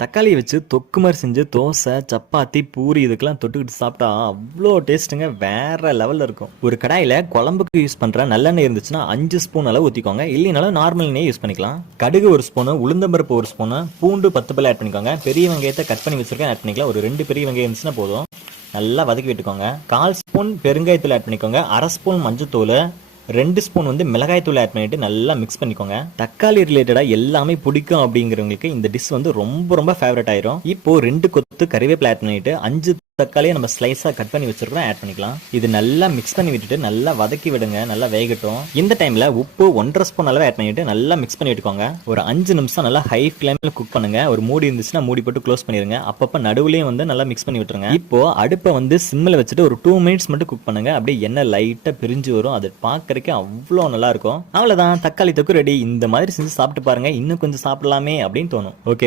தக்காளியை வச்சு தொக்கு மாதிரி செஞ்சு தோசை, சப்பாத்தி, பூரி இதுக்கெல்லாம் தொட்டுக்கிட்டு சாப்பிட்டா அவ்வளோ டேஸ்ட்டுங்க. வேற லெவலில் இருக்கும். ஒரு கடாயில் குழம்புக்கு யூஸ் பண்ணுற நல்லெண்ணெய் இருந்துச்சுன்னா 5 ஸ்பூன் அளவு ஊற்றிக்கோங்க. இல்லைனாலும் நார்மல் எண்ணெய் யூஸ் பண்ணிக்கலாம். கடுகு 1 ஸ்பூனு, உளுந்தம்பருப்பு 1 ஸ்பூனு, பூண்டு 10 பல் ஆட் பண்ணிக்கோங்க. பெரிய வெங்காயத்தை கட் பண்ணி வச்சிருக்கேன் ஆட் பண்ணிக்கலாம். ஒரு 2 பெரிய வெங்காயம் இருந்துச்சுன்னா போதும். நல்லா வதக்கி விட்டுக்கோங்க. 1/4 ஸ்பூன் பெருங்காயத்தூள் ஆட் பண்ணிக்கோங்க. 1/2 ஸ்பூன் மஞ்சத்தூள், 2 ஸ்பூன் மிளகாய் தூள் ஆட் பண்ணிட்டு நல்லா மிக்ஸ் பண்ணிக்கோங்க. தக்காளி ரிலேட்டடா எல்லாமே பிடிக்கும் அப்படிங்கிறவங்களுக்கு இந்த டிஷ் ரொம்ப ரொம்ப ஃபேவரட் ஆயிரும். இப்போ 2 கொத்து கறிவேப்பிலை ஆட் பண்ணிட்டு 5 தக்காளியை நம்ம ஸ்லைஸா கட் பண்ணி வச்சிருக்கோம் ஆட் பண்ணிக்கலாம். இது நல்லா மிக்ஸ் பண்ணி விட்டுட்டு நல்லா வதக்கி விடுங்க. நல்லா வேகட்டும். இந்த டைம்ல உப்பு 1/2 ஸ்பூன் அளவு ஆட் பண்ணிட்டு நல்லா மிக்ஸ் பண்ணி விட்டுக்கோங்க. ஒரு 5 நிமிஷம் நல்லா ஹை ஃபிளேம்ல குக் பண்ணுங்க. ஒரு மூடி இருந்துச்சுன்னா மூடி போட்டு க்ளோஸ் பண்ணிருங்க. அப்பப்ப நடுவுலயும் நல்லா மிக்ஸ் பண்ணி விட்டுருங்க. இப்போ அடுப்பை சிம்மில் வச்சுட்டு ஒரு 2 மினிட்ஸ் மட்டும் குக் பண்ணுங்க. அப்படியே எண்ணெய் லைட்டா பிரிஞ்சு வரும். அது பார்க்கறதுக்கு அவ்வளோ நல்லா இருக்கும். அவ்வளவுதான், தக்காளி தொக்கு ரெடி. இந்த மாதிரி செஞ்சு சாப்பிட்டு பாருங்க. இன்னும் கொஞ்சம் சாப்பிடலாமே அப்படின்னு தோணும். ஓகே.